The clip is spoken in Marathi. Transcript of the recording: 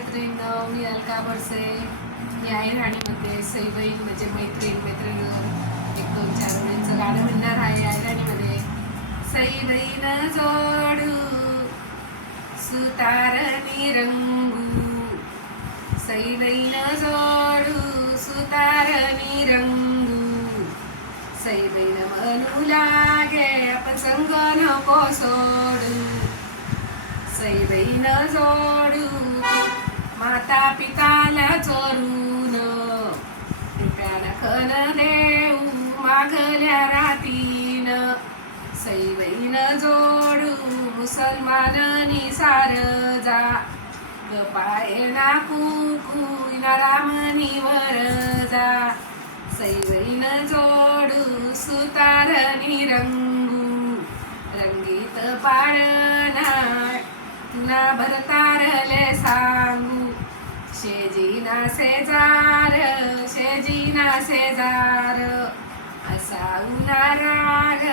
मैत्रिणींनो, मी अलका बडसे. मी आहे राणीमध्ये. सईबहीण म्हणजे मैत्रिणीवर एक दोन चार ओळींचं गाणं म्हणणार आहे. आहे राणीमध्ये. सईबहीण जोडू सुतारनी रंगू, सईबहीण जोडू सुतारनी रंगू, सईबहीण म्हणू लागे आपण संग नको सोडू, सईबहीण जोडू माता पिताला चोरून, कृप्यानं खन देऊ मागल्या रातीन, सईबहीण जोडू मुसलमाननी सारजा, पायना कुकू रामनी वरजा, सईबहीण जोडू सुतारनी रंगू, रंगीत पाळणा तुला भरतारले सांगू, शेजीना शेजार शेजीना शेजार, असा उन्हा राग